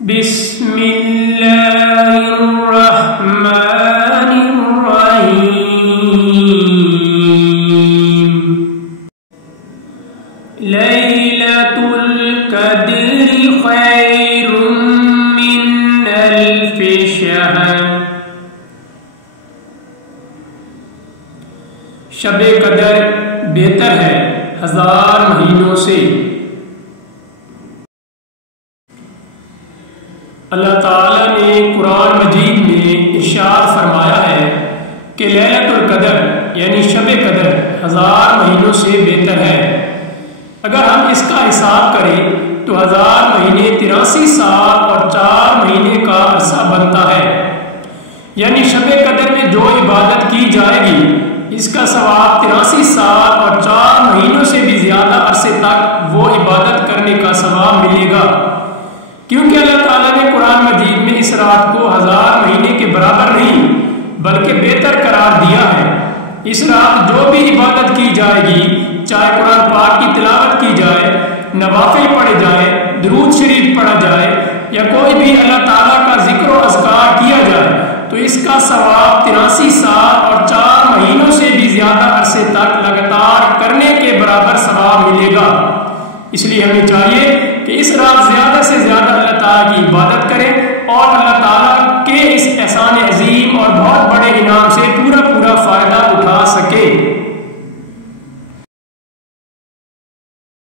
बिस्मिल्लाहिर्रहमानिर्रहीम। लैलतुल क़द्रि खैरुम मिन अल्फि शहर। शब-ए कदर बेहतर है 1000 महीनों से। अल्लाह ताला ने कुरान मजीद में इरशाद फरमाया है कि लैलतुल क़द्र यानी शब-ए कदर 1000 महीनों से बेहतर है। अगर हम इसका हिसाब करें तो 1000 महीने 83 साल और 4 महीने का अरसा बनता है। यानी शब-ए कदर में जो इबादत की जाएगी इसका सवाब 83 साल और 4 महीनों से भी ज्यादा अरसे तक वो इबादत करने का सवाब मिलेगा, क्योंकि अल्लाह ताला ने कुरान मजीद में इस रात को 1000 महीने के बराबर नहीं बल्कि बेहतर करार दिया है। इस रात जो भी इबादत की जाएगी, चाहे कुरान पाक की तिलावत की जाए, नवाफिल पढ़े जाए, दुरूद शरीफ पढ़ा जाए या कोई भी अल्लाह ताला का जिक्र और अज़कार किया जाए, तो इसका सवाब 83 साल और 4 महीनों से भी ज्यादा अरसे तक लगातार करने के बराबर सवाब मिलेगा। इसलिए हमें चाहिए कि इस रात ज्यादा से ज्यादा अल्लाह ताला की इबादत करें और अल्लाह ताला के इस एहसान अजीम और बहुत बड़े इनाम से पूरा पूरा फायदा उठा सके।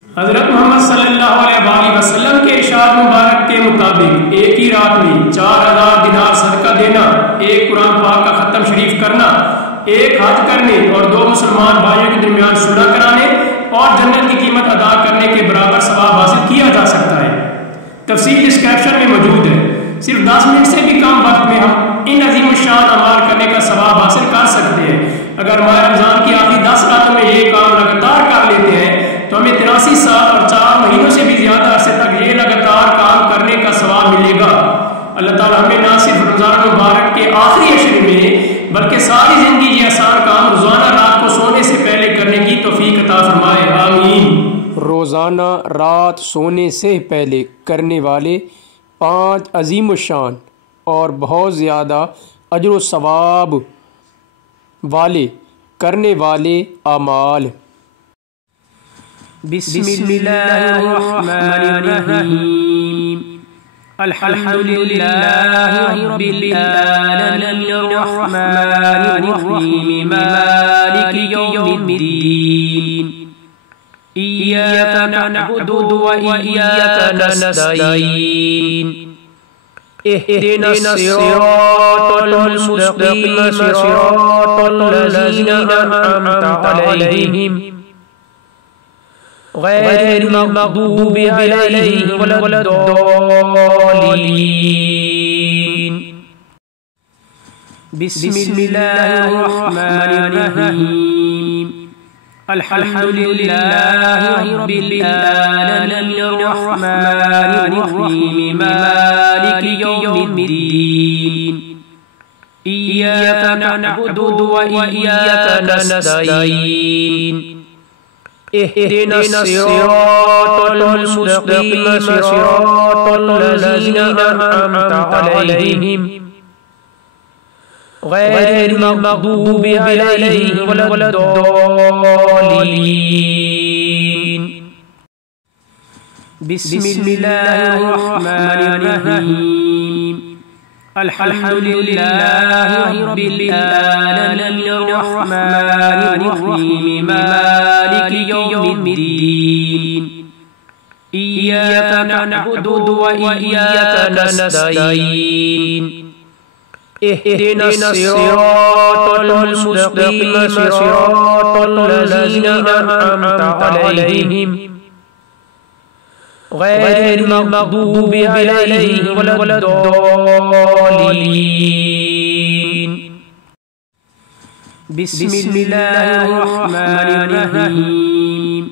हजरत मोहम्मद सल्लल्लाहु अलैहि वसल्लम के इरशाद मुबारक के मुताबिक एक ही रात में 4000 दिनार सदका देना, एक कुरान पाक का खत्म शरीफ करना, एक हज करने और 2 मुसलमान भाइयों के दरमियान सुलह कराने और जन्नत की कीमत अदा करने के बराबर सवाब हासिल किया जा सकता है। तफसील इस कैप्शन में मौजूद है। सिर्फ 10 मिनट से भी कम वक्त में हम इन अजीम शान अमाल करने का सवाब हासिल कर सकते हैं। अगर माह रमजान की आखिरी 10 रातों में ये काम लगातार कर लेते हैं तो हमें 83 साल और 4 महीनों से भी ज्यादा अरसे तक ये लगातार काम करने का सवाब मिलेगा। अल्लाह ताला हमें ना सिर्फ रमजान मुबारक के आखिरी अशरे में बल्कि सारी जिंदगी ये आसान काम रोजाना रात को सोने से पहले करने की तौफीक अता फरमाए, आमीन। रोज़ाना रात सोने से पहले करने वाले 5 अजीम शान और बहुत ज़्यादा अजर व सवाब वाले करने वाले अमाल। बिस्मिल्लाहिर्रहमानिर्रहीम। अल्हम्दुलिल्लाहि रब्बिल आलमीन अर्रहमानिर्रहीम मालिकि यौमिद्दीन। इय्याका नअबुदु व इय्याका नस्तईन। इहदिनस सिरातल मुस्तकीम सिरातल लज़ीना अनअमता अलैहिम गैरिल मग़दूबि अलैहिम वलद्दालिन। बिस्मिल्लाहिर्रहमानिर्रहीम। अल्हम्दुलिल्लाहि रब्बिल आलमीन अर्रहमानिर्रहीम मालिकि यौमिद्दीन। इय्याका नअबुदु व इय्याका नस्तईन। इहदिनस सिरातल मुस्तकीम सिरातल लज़ीना अनअमता अलैहिम गैरिल मग़दूबि अलैहिम वलद्दालिन। बिस्मिल्लाहिर्रहमानिर्रहीम। अल्हम्दुलिल्लाहि रब्बिल आलमीन अर्रहमानिर्रहीम मालिकि यौमिद्दीन। इय्याका नअबुदु व इय्याका नस्तईन। इहदिनस सिरातल मुस्तकीम सिरातल लज़ीना अनअमता अलैहिम गैरिल मग़दूबि अलैहिम वलद्दालिन। बिस्मिल्लाहिर्रहमानिर्रहीम।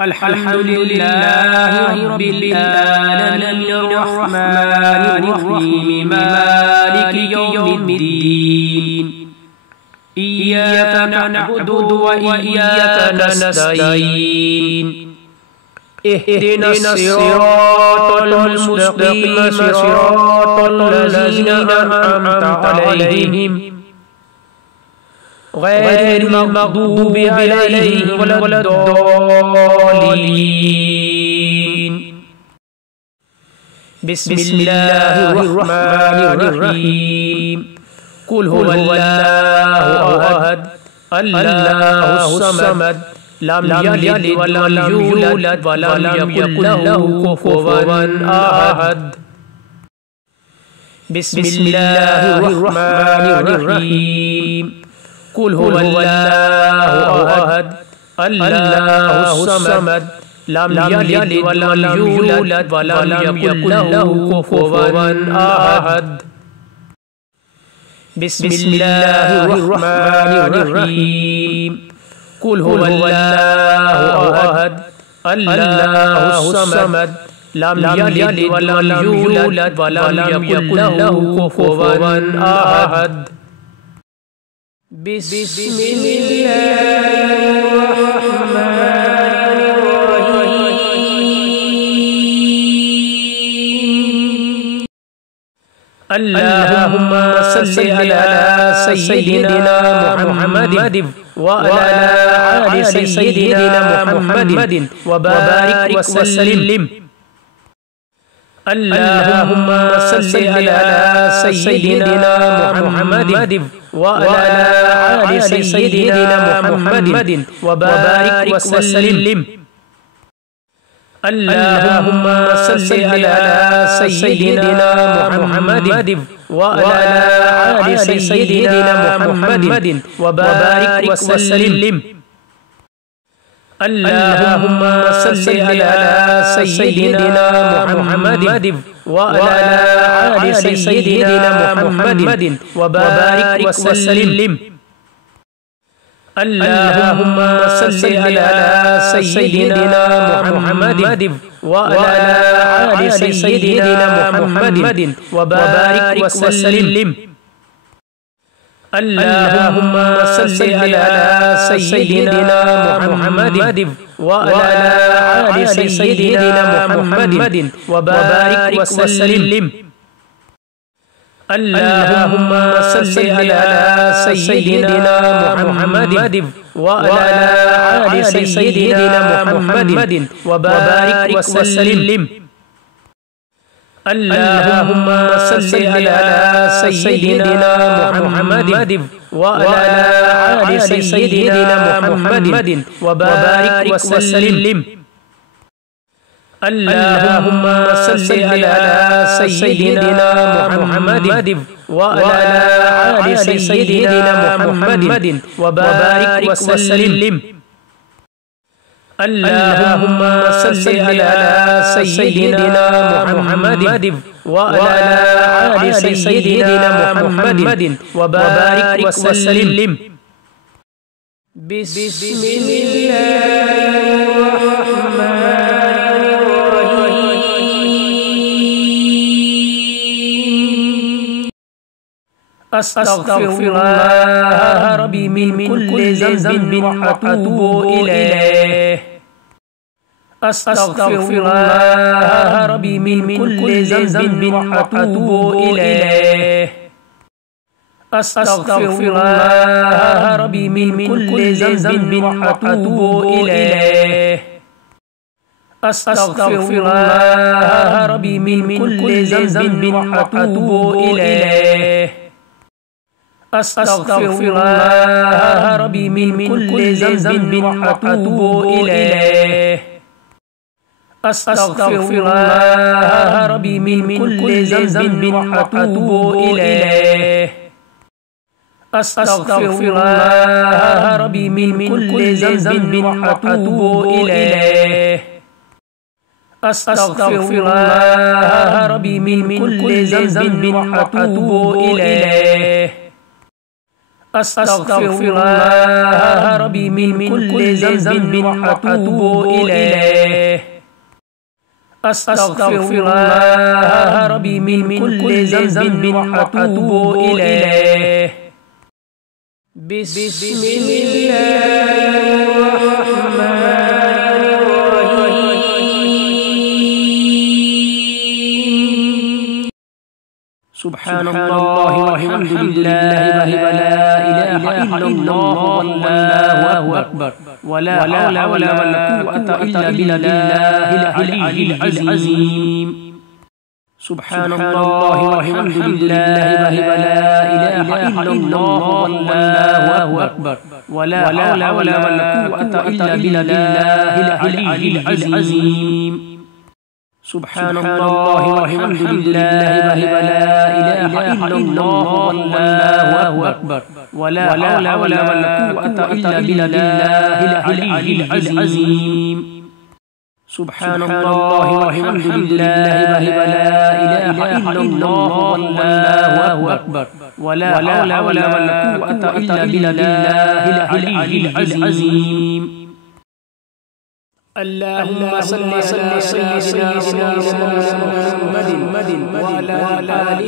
अल्हम्दुलिल्लाहि रब्बिल आलमीन अर्रहमानिर्रहीम मालिकि यौमिद्दीन। इय्याका नअबुदु व इय्याका नस्तईन। इहदिना सिरातल मुस्तकीम सिरातल लज़ीना अनअमता अलैहिम गैरिल मग़दूबि अलैहिम वलद्दालिन। बिस्मिल्लाहिर रहमानिर रहीम। कुल हुवल्लाहु अहद अल्लाहुस समद लम यलिद वलम यूलद वलम यकुल लहू कुफुवन अहद। बिस्मिल्लाहिर रहमानिर रहीम। कुल हुवल्लाहु अहद अल्लाहुस समद लम यलिद वलम यूलद वलम यकुल लहू कुफुवन अहद। बिस्मिल्लाहिर रहमानिर रहीम। कुल हुवल्लाहु अहद अल्लाहुस समद लम यलिद वलम यूलद वलम यकुल लहू कुफुवन अहद। अल्लाहुम्मा सल्लि अला सय्यिदिना मुहम्मद व अला आलि सय्यिदिना मुहम्मद व बारिक व सल्लिम। अल्लाहुम्मा सल्लि अला सय्यिदिना मुहम्मद व अला आलि सय्यिदिना मुहम्मद व बारिक व सल्लिम। अल्लाहुम्मा सल्लि अला सय्यिदिना मुहम्मद व अला आलि सय्यिदिना मुहम्मद व बारिक व सल्लिम। अल्लाहुम्मा सल्लि अला सय्यिदिना मुहम्मद व अला आलि सय्यिदिना मुहम्मद व बारिक व सल्लिम। अल्लाहुम्मा सल्लि अला सय्यिदिना मुहम्मद व अला आलि सय्यिदिना मुहम्मद व बारिक व सल्लिम। अल्लाहुम्मा सल्लि अला सय्यिदिना मुहम्मद व अला आलि सय्यिदिना मुहम्मद व बारिक व सल्लिम। अल्लाहुम्मा सल्लि अला सय्यिदिना मुहम्मद व अला आलि सय्यिदिना मुहम्मद व बारिक व सल्लिम। अल्लाहुम्मा सल्लि अला सय्यिदिना मुहम्मद व अला आलि सय्यिदिना मुहम्मद व बारिक व सल्लिम। अल्लाहुम्मा सल्लि अला सय्यिदिना मुहम्मद व अला आलि सय्यिदिना मुहम्मद व बारिक व सल्लिम। अल्लाहुम्मा सल्लि अला सय्यिदिना मुहम्मद व अला आलि सय्यिदिना मुहम्मद व बारिक व सल्लिम। अस्तग़फिरुल्लाह रब्बी मिन कुल्लि ज़ंबिन व अतूबु इलैह। अस्तग़फिरुल्लाह रब्बी मिन कुल्लि ज़ंबिन व अतूबु इलैह। अस्तग़फिरुल्लाह रब्बी मिन कुल्लि ज़ंबिन व अतूबु इलैह। अस्तग़फिरुल्लाह रब्बी मिन कुल्लि ज़ंबिन व अतूबु इलैह। अस्तग़फिरुल्लाह रब्बी मिन कुल्लि ज़ंबिन व अतूबु इलैह। अस्तग़फिरुल्लाह रब्बी मिन कुल्लि ज़ंबिन व अतूबु इलैह। अस्तग़फिरुल्लाह रब्बी मिन कुल्लि ज़ंबिन व अतूबु इलैह। अस्तग़फिरुल्लाह रब्बी मिन कुल्लि ज़ंबिन व अतूबु इलैह। अस्तग़फिरुल्लाह रब्बी मिन कुल्लि ज़ंबिन व अतूबु इलैह। अस्तग़फिरुल्लाह रब्बी मिन कुल्लि ज़ंबिन व अतूबु इलैह। बिस्मिल्लाहिर रहमानिर रहीम। सुब्हानल्लाह वल्हम्दुलिल्लाह व ला इलाहा इल्लल्लाह वल्लाहु अकबर वला हौला वला कुव्वता इल्ला बिल्लाहिल अलिय्यिल अज़ीम। सुब्हानल्लाह वल्हम्दुलिल्लाह व ला इलाहा इल्लल्लाह वल्लाहु अकबर वला हौला वला कुव्वता इल्ला बिल्लाहिल अलिय्यिल अज़ीम। सुब्हानल्लाह वल्हम्दुलिल्लाह व ला इलाहा इल्लल्लाह वल्लाहु अकबर वला हौला वला कुव्वता इल्ला बिल्लाहिल अलिय्यिल अज़ीम। सुब्हानल्लाह वल्हम्दुलिल्लाह व ला इलाहा इल्लल्लाह वल्लाहु अकबर वला हौला वला कुव्वता इल्ला बिल्लाहिल अलिय्यिल अज़ीम। अल्लाहुम्मा सल्लि अला सय्यिदिना मुहम्मद व अला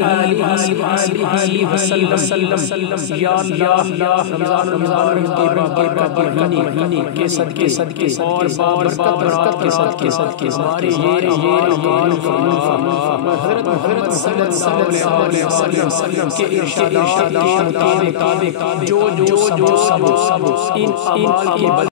आलिहि वसल्लम। या अल्लाह रमज़ान के महीने के सदके और बाबरकत के सदके हमारे ये अमाल कबूल फरमा। हज़रत मुहम्मद सल्लल्लाहु अलैहि वसल्लम के इरशादात के मुताबिक जो सब इन अमाल के